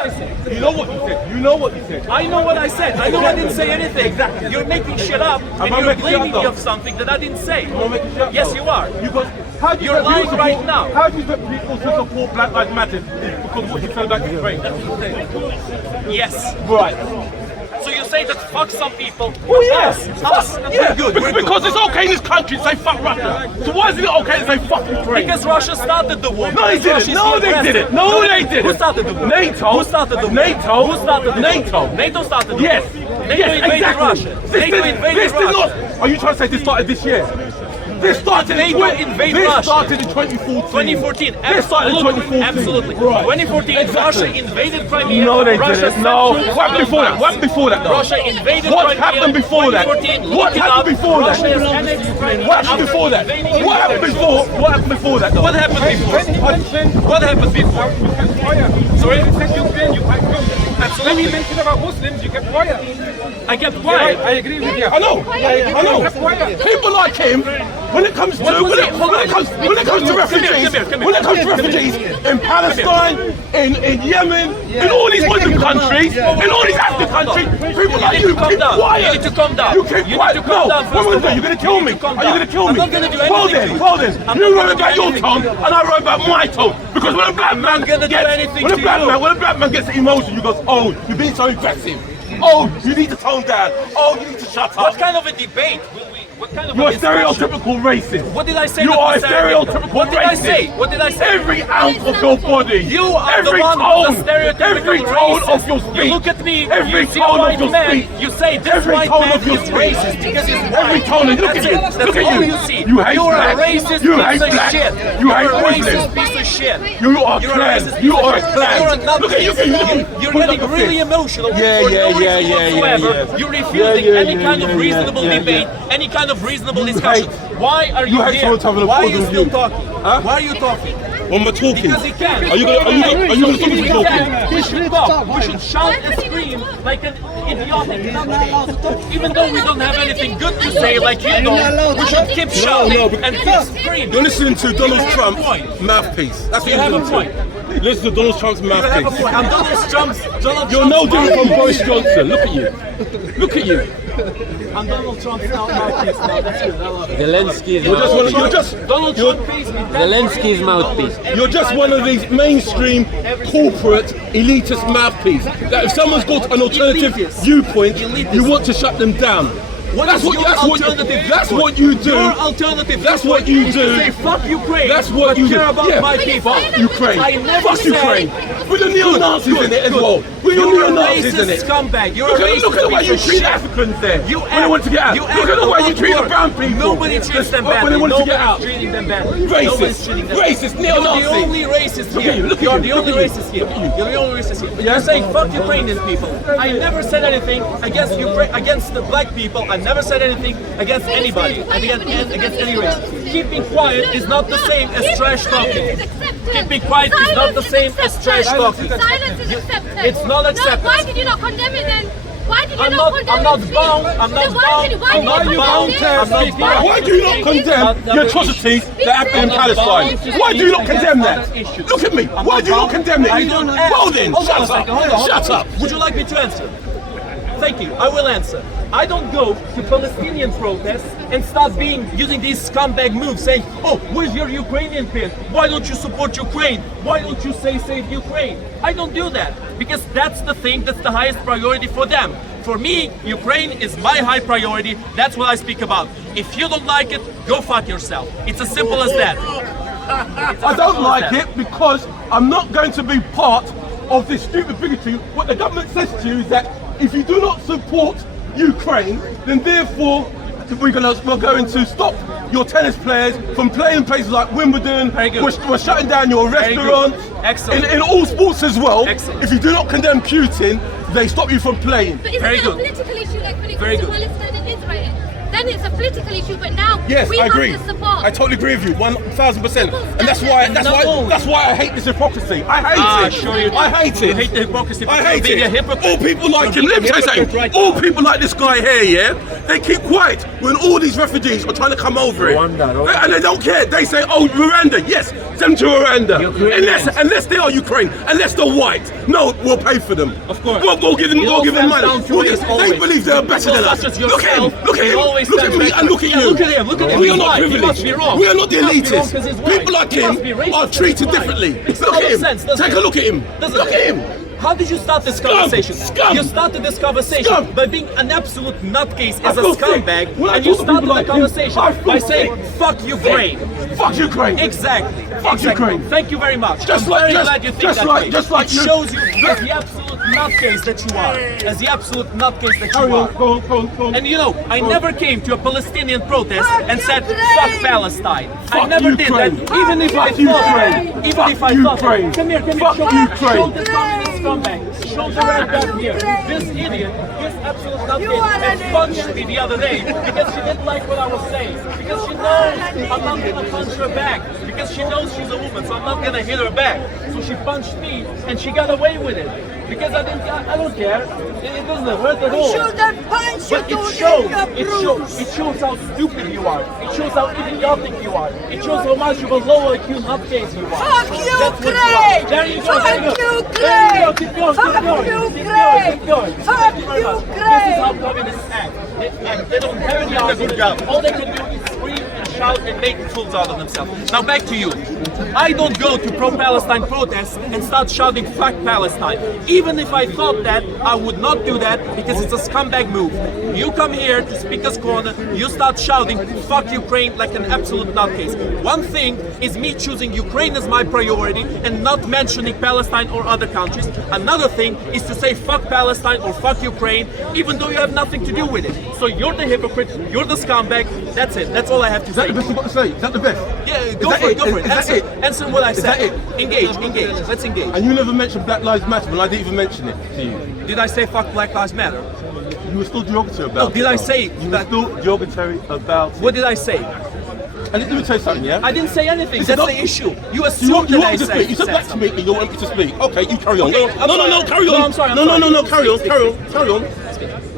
I say? You know what you said. You know what you said. I know what I said. I know I didn't say anything. Exactly. You're making shit up and you're blaming me of something that I didn't say. Yes, you are. You're lying right now. How do you expect people to support Black Lives Matter? Because what you said about Ukraine. Yes. Right. So you say that fuck some people? Well, yes. Us? Yeah. We're good. Because it's okay in this country to say fuck Russia. So why is it okay to say fuck Ukraine? Because Russia started the war. No, they didn't. No, they didn't. No, they didn't. Who started the war? NATO. Who started the war? NATO. Who started the war? NATO. NATO started the war. Yes. NATO invaded exactly. Russia. NATO invaded Russia. Are you trying to say this started this year? This started in 2014. This started in 2014. Absolutely. Right. 2014, Exactly. Russia invaded Crimea. No, they Russia didn't. No. What happened before that? What happened before that, though? Russia invaded What Crimea. happened before that? 2014, What happened before that? Russia has annexed Crimea. What happened before that? What happened before? What happened before that, though? What happened before? What happened before? Sorry? When you mentioned about Muslims, you kept quiet. I kept quiet. I agree with you. I know. People like him, when it comes to refugees in Palestine, in Yemen, in all these Muslim countries, in all these African countries, people like you keep quiet. You need to calm down. You keep quiet. No, what are you going to kill me? Are you going to kill me? I'm not going to do anything. Well then, you wrote about your tongue and I wrote about my tongue. Because when a black man gets emotional, you go, oh, you're being so aggressive. Oh, you need to tone down. Oh, you need to shut up. What kind of a debate? You're a stereotypical racist. What did I say? You are a stereotypical racist. What did I say? What did I say? Every ounce of your body. You are the one who's a stereotypical every tone racist. of your speech. You look at me, every you see tone a of white your man, speech. you say this every white tone man of your is speech. racist because he's white. Every tone. Look That's at you. it. That's Look at all you. you see. You hate You're black. a racist You piece hate of black. shit. You You're hate a Muslims. racist piece of shit. You are You're a clan. racist You piece are a of shit. clan. You're a Look at you. You're getting really emotional for no reason whatsoever. You're refusing any kind of reasonable debate, any kind of reasonable discussion. Why are you here? Why are you still talking? Why are you talking? When we're talking, Because he can. are you gonna stop me talking? We should talk. We should shout and scream like an idiotic. Even though we don't have anything good to say like you don't, we should keep shouting and keep screaming. You're listening to Donald Trump's mouthpiece. That's what You have a point. Listen to Donald Trump's You have a mouthpiece. point. I'm Donald Trump's. You're no different from Boris Johnson. Look at you. Look at you. I'm Donald Trump's mouthpiece. That's good. I love it. Zelensky's Zelensky's mouthpiece. You're just one of these mainstream corporate elitist mouthpiece. That if someone's got an alternative viewpoint, you want to shut them down. That's what you do. That's what you do. Say fuck Ukraine. That's what you care do. about my people. Fuck Ukraine. I never Fuck said- Ukraine. With the neo-Nazis in it as well. With your You're a neo-Nazis in racist it. scumbag. You're Look a at racist the way you piece of treat shit. Africans there. You when they want to get out. you Look at the way you treat the brown people. Nobody treats them badly. When they want to get out. Nobody's treating them badly. Racist. Nobody's treating them Racist. badly. You're Neo-Nazi. the only racist Look here. at you, look at You're you, the look only at you. racist here. You're the only racist here. You're saying fuck Ukrainian people. I never said anything against Ukraine, against the black people. I never said anything against anybody. Against any race. Keeping quiet is not the same as trash talking. Keeping quiet is not the same as trash talking. Silence is accepted. It's not accepted. No, why did you not condemn it then? Why did you I'm not not condemn bound. it? I'm not Then why bound. did you- why I'm did not you bound. condemn I'm not it? bound. Why do you not condemn the atrocities that happen in Palestine? Why do you not condemn that? Look at me. Why do you not condemn it? Well then, shut up. Shut up. Would you like me to answer? Thank you. I will answer. I don't go to Palestinian protests and start using these scumbag moves saying, oh, where's your Ukrainian pin? Why don't you support Ukraine? Why don't you say save Ukraine? I don't do that because that's the thing that's the highest priority for them. For me, Ukraine is my high priority. That's what I speak about. If you don't like it, go fuck yourself. It's as simple as that. I don't like it because I'm not going to be part of this stupid bigotry. What the government says to you is that if you do not support Ukraine, then therefore we're going to stop your tennis players from playing in places like Wimbledon. We're shutting down your restaurants. Excellent. In all sports as well. Excellent. If you do not condemn Putin, they stop you from playing. But isn't it a political issue like when it comes to Palestine and Israel? Then it's a political issue, but now Yes, we I agree. have to support. I totally agree with you, 1,000%. And that's why I hate this hypocrisy. I hate it. Sure you do. I hate it. You hate the hypocrisy. I hate being it. a hypocrite. All people like him. You're Let me tell you a hypocrite, something. right? All people like this guy here, yeah, they keep quiet when all these refugees are trying to come over it. And they don't care. They say, oh, Rwanda, yes. them to Rwanda. Unless they are Ukraine, unless they're white. No, we'll pay for them. Of course. We'll give them money. They believe they're better than us. Look at him. Look at him. Look at me and look at you. Look at him. Look at him. We are not privileged. We are not the elitists. People like him are treated differently. Look at him. Take a look at him. Look at him. How did you start this conversation? Scum. You started this conversation Scum. by being an absolute nutcase as a don't think- scumbag, when I and you talk to started people the like you, conversation I by don't saying, think- fuck Ukraine. Fuck Ukraine. Exactly. Fuck Exactly. Ukraine. Thank you very much. Just I'm like- very just- glad you think just that like- way. just like it you- shows you as the absolute nutcase that you are. As the absolute nutcase that you are. Go on. And you know, I never came to a Palestinian protest and said, fuck Palestine. I Fuck never did Ukraine. that. Even if I Fuck thought, Ukraine. even Fuck if I thought, Ukraine. come here, Fuck show Ukraine. this communist scumbag. Show the right back here. This idiot, this absolute nutcase, has punched me the other day because she didn't like what I was saying. Because she knows I'm not gonna punch her back. Because she knows she's a woman, so I'm not gonna hit her back. So she punched me and she got away with it. Because I don't care. It doesn't hurt at all. But it shows how stupid you are. It shows how idiotic you are. It shows how much of a low IQ nutcase you are. Fuck That's what you Ukraine! are. There you go. Fuck There you go. Ukraine! There you go. Keep going. Fuck Keep going. Ukraine! Keep going. Fuck Thank you very much. This is how Ukraine! communists act. They don't have any argument. All they can do is scream and shout and make fools out of themselves. Now back to you. I don't go to pro-Palestine protests and start shouting fuck Palestine. Even if I thought that, I would not do that because it's a scumbag move. You come here to Speaker's Corner, you start shouting fuck Ukraine like an absolute nutcase. One thing is me choosing Ukraine as my priority and not mentioning Palestine or other countries. Another thing is to say fuck Palestine or fuck Ukraine, even though you have nothing to do with it. So you're the hypocrite, you're the scumbag, that's it. That's all I have to Is that say. the best you've got to say? Is that the best? Yeah, Is that it? go for it. Is that Answer, it? answer what I Is said. that it? Engage. Let's engage. And you never mentioned Black Lives Matter when I didn't even mention it to you. Did I say fuck Black Lives Matter? You were still derogatory about it. did I though. say You were that- still derogatory about it. What did I say? And let me tell you something, yeah? I didn't say anything. Listen, That's don't- the issue. You You assumed want that me I to said. speak? You said back to me and you want me to speak. Okay, you carry on. Okay, No, I'm sorry. carry on. No, I'm sorry, I'm No, sorry. carry on.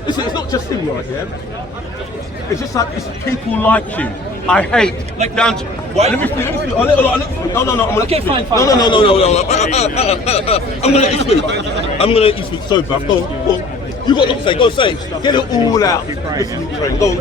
Listen, it's not just him right here. It's just like it's people like you. I hate. Like down to. Why? Let me speak. No, I'm gonna let Okay, you speak. fine. No. I'm gonna let you speak. I'm gonna let you speak. Sorry, bruv. Go on. You got nothing to say. Go say it. Get it all out. Listen, Ukraine. Go on.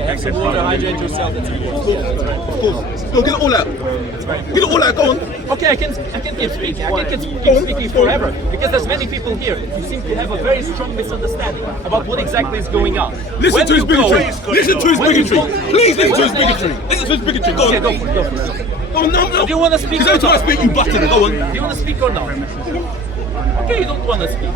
Have some water, hydrate yourself. That's important. Of course. Go get it all out. Get it all out. Go on. Okay, I can keep speaking. I can keep speaking forever because there's many people here who seem to have a very strong misunderstanding about what exactly is going on. Listen When to his you go- bigotry. Listen to his when you bigotry. go- Please listen to his bigotry. Listen to his bigotry. Go on. Okay, go for it. Oh, no. Do you want to speak? Because every time I speak, you button. Go on. Do you want to speak or not? Okay, you don't want to speak.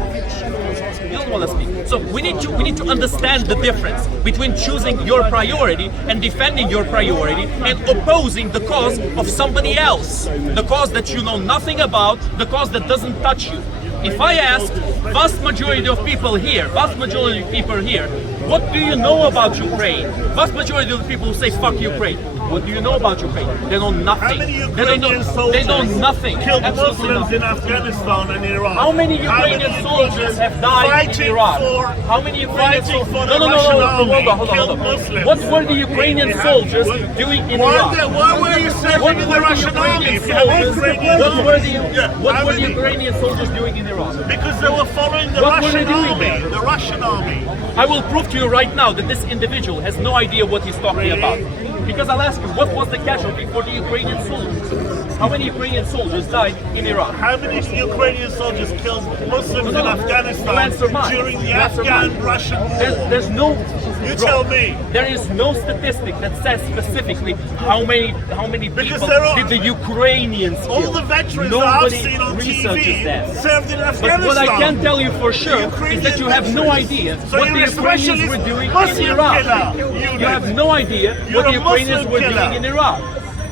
You don't want to speak. So we need to understand the difference between choosing your priority and defending your priority and opposing the cause of somebody else. The cause that you know nothing about, the cause that doesn't touch you. If I ask vast majority of people here, what do you know about Ukraine? Vast majority of the people who say fuck Ukraine. What do you know about Ukraine? They know nothing. How many They don't Ukrainian know soldiers nothing. killed Absolutely Muslims nothing. in Afghanistan and Iraq? How many Ukrainian soldiers have died in fighting Iraq? for How many Ukrainian fighting for soldiers? the Russian army Hold killed on. Muslims? What were the Ukrainian soldiers doing in Iraq? Why were you serving in the Russian army if you have Ukrainian What were the Ukrainian soldiers doing in Iraq? Because they were following the What were they Russian doing army. there? The Russian army. I will prove to you right now that this individual has no idea what he's talking about. Because I'll ask you, what was the casualty for the Ukrainian soldiers? How many Ukrainian soldiers died in Iraq? How many Ukrainian soldiers killed Muslims in You Afghanistan answer mine. during the You answer mine. Afghan-Russian There's no. You tell me. There is no statistic that says specifically how many Because people there are- did the Ukrainians kill. All the veterans that I've Nobody seen on researches TV that. served in But Afghanistan. what I can tell you for sure Ukrainian is that you have no veterans. idea So what you're the a Ukrainians specialist were doing in Muslim Iraq. killer, You have no idea You're what the a Ukrainians Muslim were killer. doing in Iraq.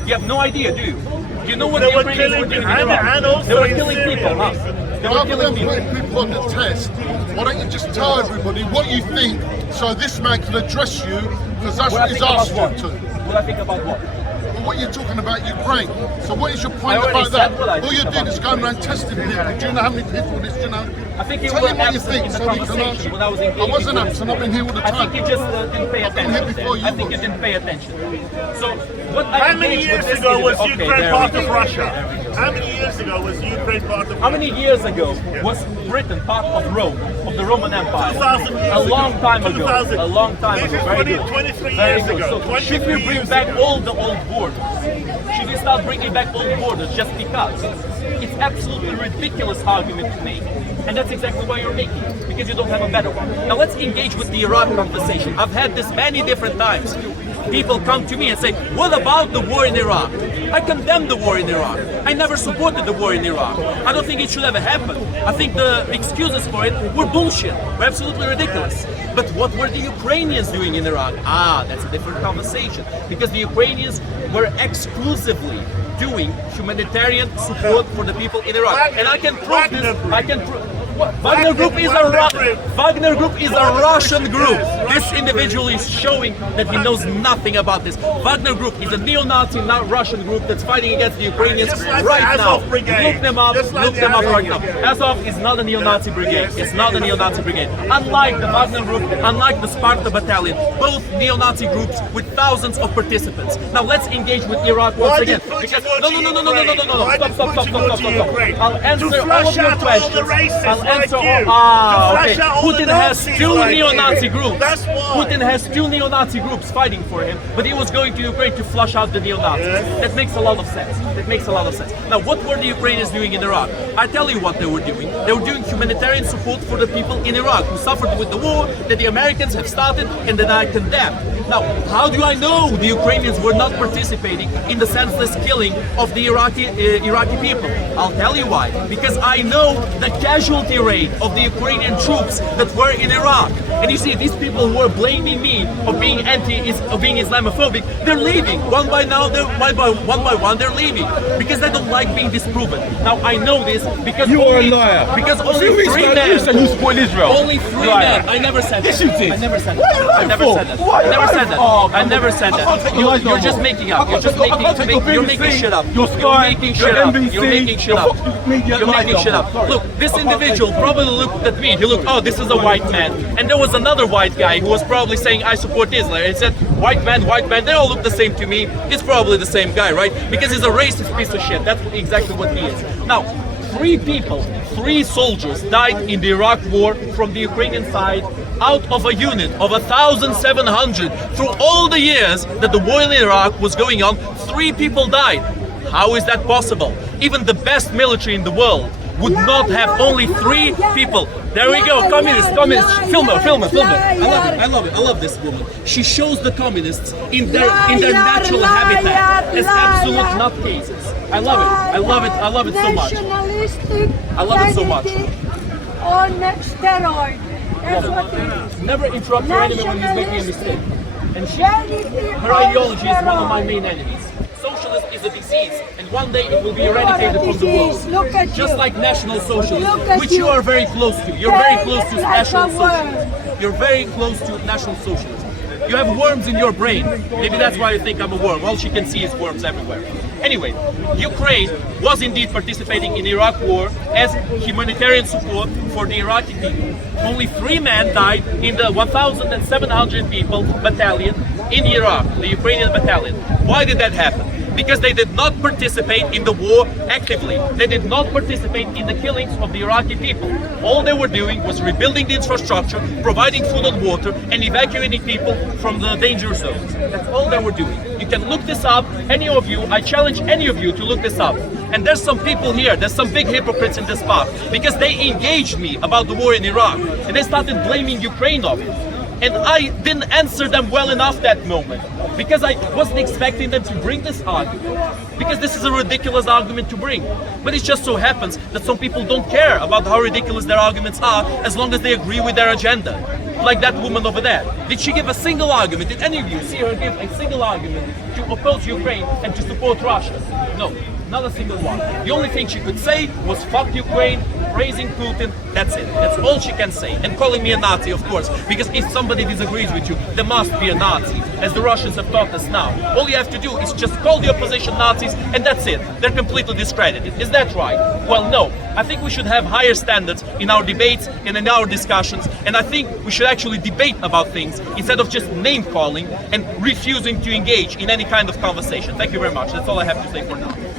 You have no idea, do you? Do you know what They the were Ukrainians were killing- doing in and- Iraq? and also They were in killing Syria, people, huh? recently. They were Rather killing than people. putting people on the test, why don't you just tell everybody what you think so this man can address you because that's What what I he's think about asked you what? to. What I think about what? what you're talking about Ukraine. So what is your point I already about that? said what I All you think did about is go around testing people. Do you know how many people this? Do you know how many people? I think you Tell were me what you absent think in the so we can conversation answer. when I was engaging I wasn't with absent. I've been here all the I time. think you just didn't pay I've been here attention. before you I think you was. didn't pay attention. So what How many years ago was Ukraine part of Russia? How many years ago was Ukraine part of Russia? How many years ago was Britain part of Rome, of the Roman Empire? 2,000 years A long ago. time ago. 2,000. A long time This ago. is Very 20 good. 23 Very years good. ago. So 23 should we bring years back ago. all the old borders? Should we start bringing back old borders just because? It's absolutely ridiculous argument to make. And that's exactly why you're making it, because you don't have a better one. Now let's engage with the Iraq conversation. I've had this many different times. People come to me and say, what about the war in Iraq? I condemn the war in Iraq. I never supported the war in Iraq. I don't think it should ever happen. I think the excuses for it were bullshit. Were absolutely ridiculous. But what were the Ukrainians doing in Iraq? That's a different conversation. Because the Ukrainians were exclusively doing humanitarian support for the people in Iraq. And I can prove this. I can prove. Wagner Group is a Wagner Group is a Russian group. This individual is showing that he knows nothing about this. Wagner Group is a neo-Nazi, not Russian group that's fighting against the Ukrainians Just like right the now. Azov Brigade. Look them up. Just like Look the them up Azov right now. Brigade. Azov is not a neo-Nazi brigade. It's not a neo-Nazi brigade. Unlike the Wagner Group, unlike the Sparta Battalion, both neo-Nazi groups with thousands of participants. Now let's engage with Iraq once Why again. did Putin Because go to Ukraine? Why did Putin go to Ukraine? I'll answer To all flush of your out all the questions. racists I'll answer like you. all. To Okay. flush out all the Putin has Nazis two like you. neo-Nazi groups. That's why. Putin has two neo-Nazi groups fighting for him, but he was going to Ukraine to flush out the neo-Nazis. Yeah. That makes a lot of sense. That makes a lot of sense. Now, what were the Ukrainians doing in Iraq? I tell you what they were doing. They were doing humanitarian support for the people in Iraq who suffered with the war that the Americans have started and that I condemn. Now, how do I know the Ukrainians were not participating in the senseless killing of the Iraqi people? I'll tell you why. Because I know the casualty rate of the Ukrainian troops that were in Iraq. And you see, these people who are blaming me of being being Islamophobic, they're leaving. One by one, they're leaving because they don't like being disproven. Now I know this because You are a liar. Because only You three said men. you support Israel. Only three Liar. men. I never said Yes, that. you did. I never said What are that. you I lying never for? said that. Why are I you never lying said that. for? I never said I can't take that. your lies no You're just more. making up. I You're can't take your you're BBC, making shit up. Your Sky, You're making your shit up. NBC, You're making shit your up. Fox Media You're lies making shit no up. more. Look, this I can't individual take it. probably looked at me. He looked, oh, this is a white man. And there was another white guy who was probably saying, I support Israel. He said, white man, they all look the same to me. It's probably the same guy, right? Because he's a racist piece of shit. That's exactly what he is. Now, three soldiers died in the Iraq war from the Ukrainian side out of a unit of 1,700. Through all the years that the war in Iraq was going on, 3 people died. How is that possible? Even the best military in the world would not have only 3 people. There we go, communists. Film her. I love it. I love this woman. She shows the communists in their natural habitat as absolute nutcases. I love it so much. Nationalistic I love it so much. on steroid. That's what it is. Never interrupt your enemy when he's making a mistake. And Anything her on ideology is one of my steroid. main enemies. Socialism is a disease, and one day it will be You are a eradicated from the world. disease. Look at Just you. like National Socialism, Look at which you you. are very close to. You're very close to Like National a worm. Socialism. You're very close to National Socialism. You have worms in your brain. Maybe that's why you think I'm a worm. All she can see is worms everywhere. Anyway, Ukraine was indeed participating in the Iraq war as humanitarian support for the Iraqi people. Only 3 men died in the 1,700 people battalion in Iraq, the Ukrainian battalion. Why did that happen? Because they did not participate in the war actively. They did not participate in the killings of the Iraqi people. All they were doing was rebuilding the infrastructure, providing food and water, and evacuating people from the danger zones. That's all they were doing. You can look this up, any of you, I challenge any of you to look this up. And there's some people here, there's some big hypocrites in this spot, because they engaged me about the war in Iraq, and they started blaming Ukraine of it. And I didn't answer them well enough that moment, because I wasn't expecting them to bring this argument, because this is a ridiculous argument to bring. But it just so happens that some people don't care about how ridiculous their arguments are as long as they agree with their agenda. Like that woman over there. Did she give a single argument? Did any of you see her give a single argument to oppose Ukraine and to support Russia? No. Not a single one. The only thing she could say was fuck Ukraine, praising Putin. That's it. That's all she can say. And calling me a Nazi, of course, because if somebody disagrees with you, there must be a Nazi, as the Russians have taught us now. All you have to do is just call the opposition Nazis, and that's it. They're completely discredited. Is that right? Well, no. I think we should have higher standards in our debates and in our discussions, and I think we should actually debate about things instead of just name calling and refusing to engage in any kind of conversation. Thank you very much. That's all I have to say for now.